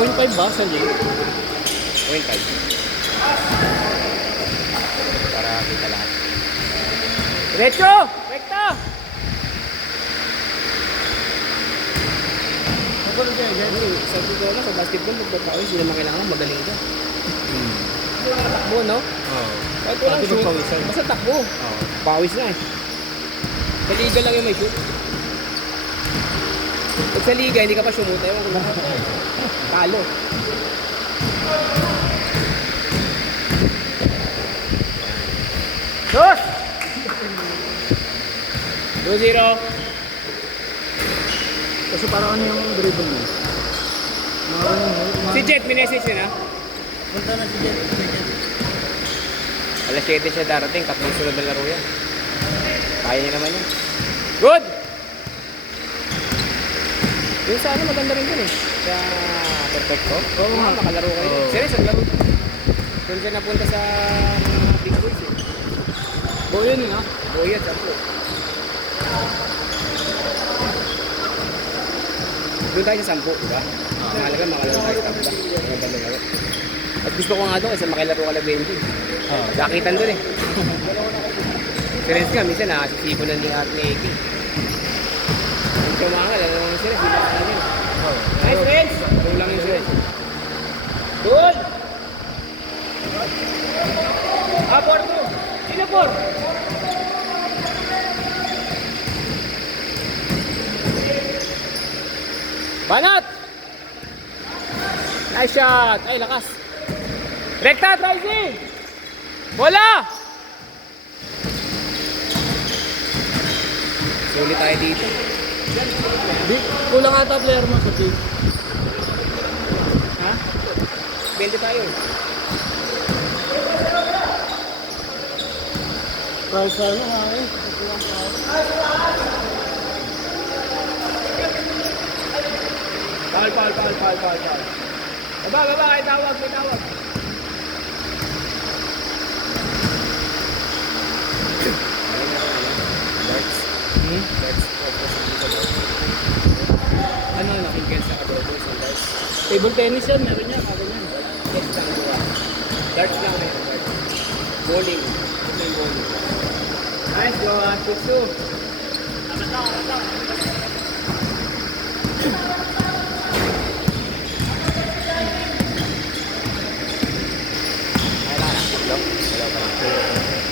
0.5 ba sa lane? 0.5. Para kita lahat. Diretso! Rekta! Ano kaya dyan? Sabi ko na sa basketball, magpapawis, hindi naman kailangan magaling ka. Hindi naman takbo, no? Oo. Kahit walang Pati shoot, magpawisan. basta takbo. Oo. Pawis na eh. Sa liga lang yung may shoot. Pag sa liga, hindi ka pa sumuta. Ewan ko lang. Talo. Dos! 2-0. Kasi parang ano yung dribble mo? Si Jet, minessage yun ha? Punta na si Jet. Alas 7 siya darating, tatlong sunod na laro yan. Kaya niya naman yan. Good! Yung sa ano, maganda rin dun eh. Sa Perfecto. Oo nga, makalaro kayo. Oo. Serious, naglaro. Doon siya napunta sa mga big boys eh. Oo yun eh, ha? Boyat, sampo. Doon tayo sa 10, di ba? Mahalaga, makalaro tayo sa 10. Mga bandang laro. At gusto ko nga doon kasi makilaro ka na 20. Oo. Dakitan doon eh. Serious nga, minsan nakasisipo na ni Ate Eki. Ang tumangal, ano naman serious, di ba ka namin? Nice, Renz! Kulang yung serious. Good! Ah, 4-2. Sino 4? Banat! Nice shot! Ay, lakas! Rekta, Tracy! Bola! Sulit tayo dito. Kulang ata player mo sa team. Ha? 20 tayo. Price ano nga eh. Foul. Baba, may tawag. Darts. Darts. Ano, nakikil sa adobo sa darts. Table tennis yan, meron yan. Meron yan. Darts lang diba? Darts lang meron, darts. Bowling. Ito yung bowling. Nice, go, Chusu.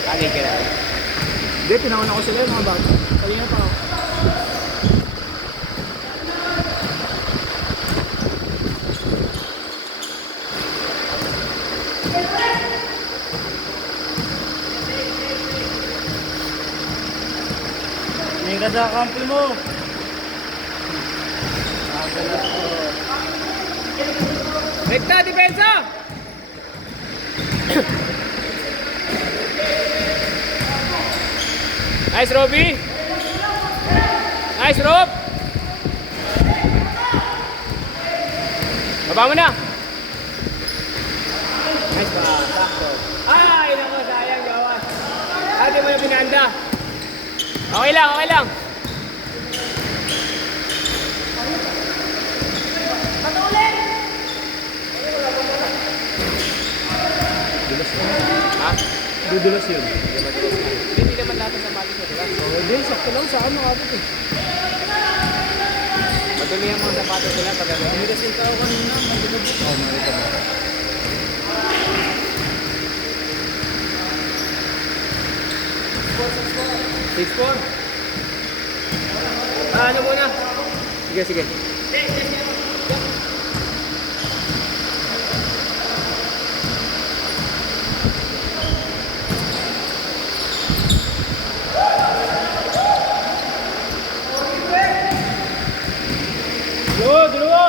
Kali ka na. Hindi, tinauna ko sila yung mga bata. Kanina pa ako. Ngayon ka sa kampi mo. Rekta, depensa! Nice, Robby! Nice, Rob! Baba mo na! Nice pa, sakto. Ay, naku, sayang, gawas. Ate mo na pinanda. Okay lang. Ha? Dudulas yun. Hindi naman lahat ng sapatos na, diba? Oo, hindi. Sakto lang sa ano kapit eh. Madumi ang mga sapatos nila pag ano. Hindi kasi tao kanina. Oo, meron ka ba? Six, four. Ano muna? Sige. Dalawa!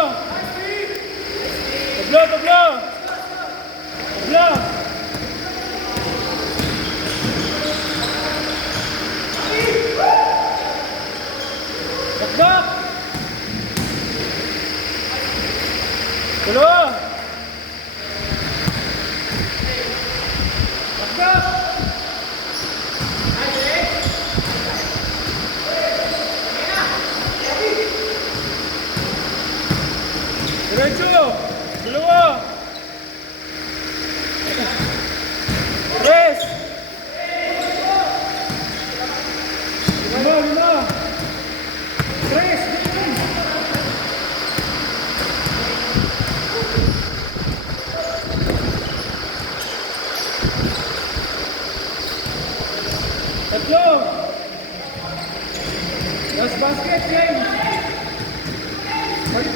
Tabla! Takbak! Dalawa! Takbak! Diretso! Basket, James!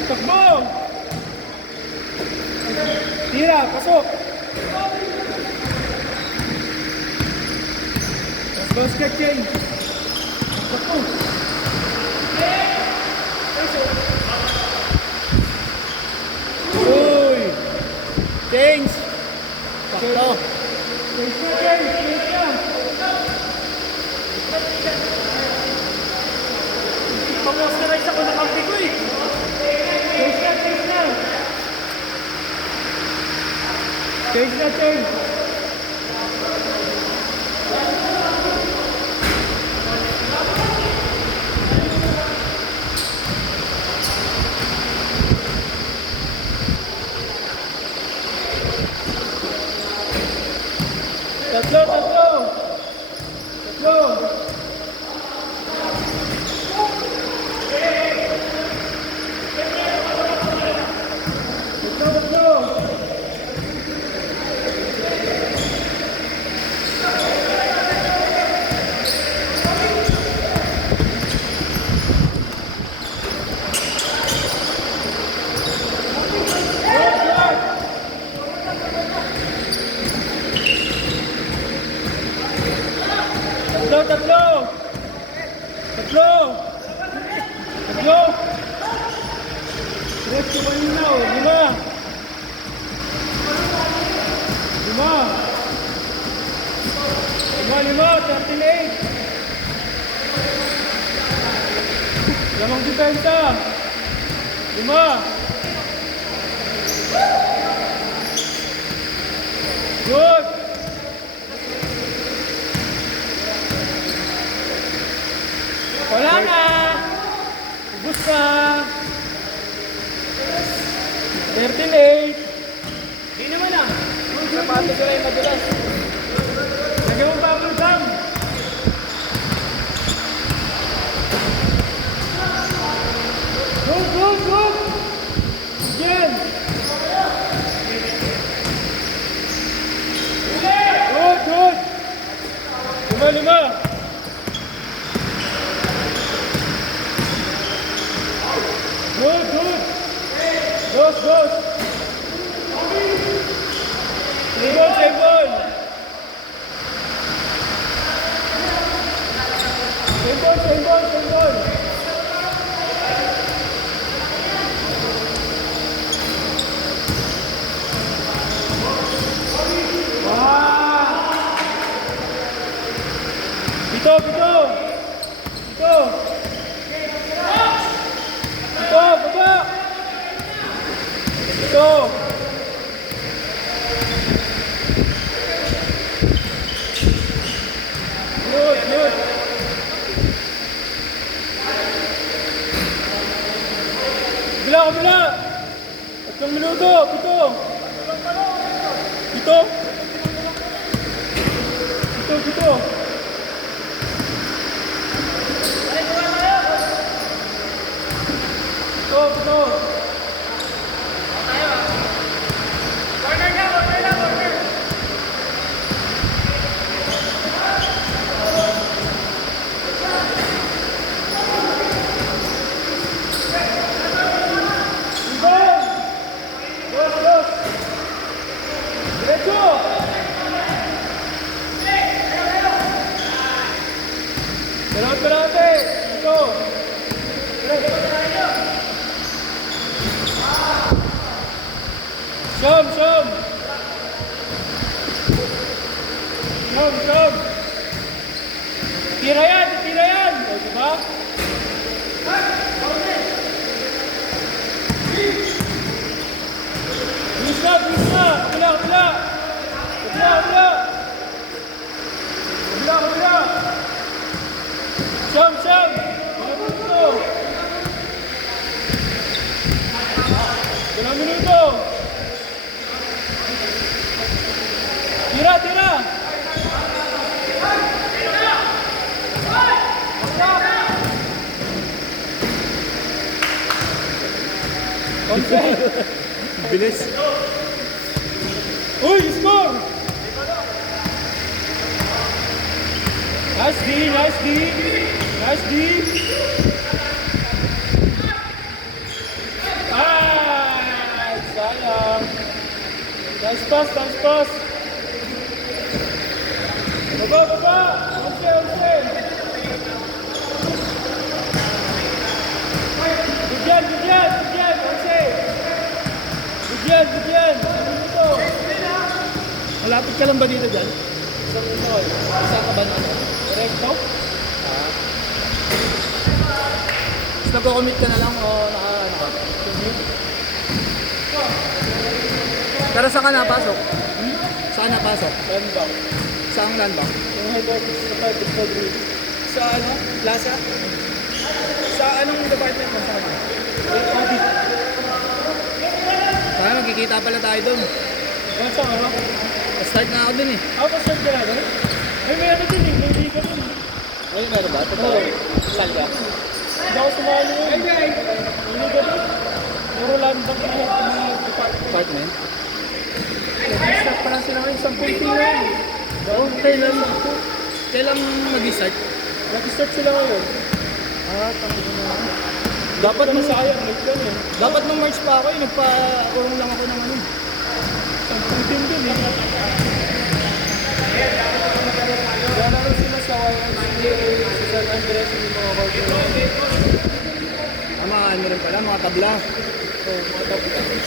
Takbo! Tira, pasok! Basket, James! Takbo! Uy! James! Takbo! James na, James! James na! Pag-moisturize ako ng kampi ko eh! James na, James na! James na, James! Tatlo! Tatlo! Tatlo! Tatlo! Tatlo! Tatlo, tatlo! Tatlo! Tatlo! Diretso ba yun na? Lima! Lima! Lima, lima! 38! Lamang depensa! Lima! Good! Wala na! Ubus na! 38! Di naman ah! Sapatos ko lang yung madulas. Lagyan mo pa ang Sam! Good, good, good! Again! Good, good! Lima, lima! Good, good. Dos, dos. Same ball, same ball. Same ball, same ball, same ball. Wow. Pito, pito. Pito. Ito, baba! Ito! Good, good! Kabila, kabila! 3 minuto, pito! Pito! Pito, pito! Pito, pito! Esperate! Ito! Sham! Sham! Sham! Sham! Tira yan! Tira yan! O, diba? Bilis na! Bilis na! Kabila! Kabila! Kabila! Kabila! Kabila! Kabila! Sham! Sham! Malabot ito! 2 minuto! Tira! Tira! Bilis! Uy! Score! Nice D! Nice D! Nice D! Nice pass, nice pass. Baba, baba. Okay, okay. Bigyan, bigyan, bigyan. Okay. Bigyan, bigyan. Ano ito? Malapit ka lang ba dito dyan? Isang ito. Isang ka ba na? Recto? Tapos nagko-commit ka na lang o ano ka? Pero saan ka napasok? Saan napasok? Landbang. Saan landbang? Yung head office sa private library. Sa ano? Plaza? Sa anong department mo? Saan? Audit. Sana magkikita pala tayo doon. Ano saan ano? Start na ako dun eh. Ako pa start ka na doon? Ay may ano din eh. May liga din. Ay, meron ba? Totoo. Saan ka? Hindi ako sumali yun. May liga din. Puro landbang na mga department. Apartment? Nag-start pa lang sila ngayon. 10 team na yun. Oo, kailan? Kailan mag-start? Nag-start sila ngayon. Tangin na. Dapat nung Sayang, late yan eh. dapat nung March pa ako eh, nagpa-urong lang ako ng ano. 10 team din eh. Kaya na rin sila sa YMCA, sa San Andres, yung mga corporate. Mga ano rin pala, mga tabla. Oh, mga tapos.